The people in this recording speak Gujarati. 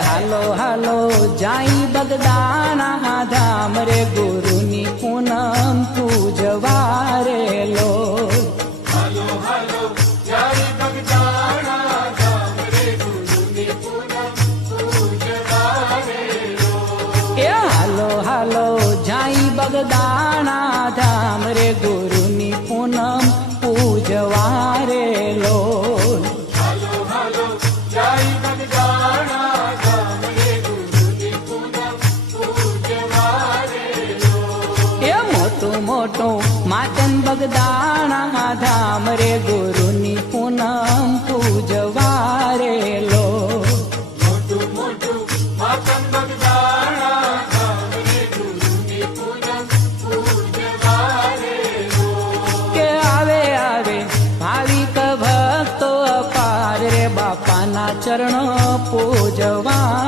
હાલો હાલો જાઈ બગદાણા ધામ રે ગુરુની પૂનમ પૂજવા રે લો. હાલો હાલો જાય બગદાણા ધામ રે ગુરુની પૂનમ પૂજવા રે લો એ મોટું મોટું માતન બગદાણા ધામ રે ગુરુની પૂનમ પૂજવા રે લો. કે આવે આવે ભાવિક ભક્તો અપાર રે બાપાના ચરણો પૂજવા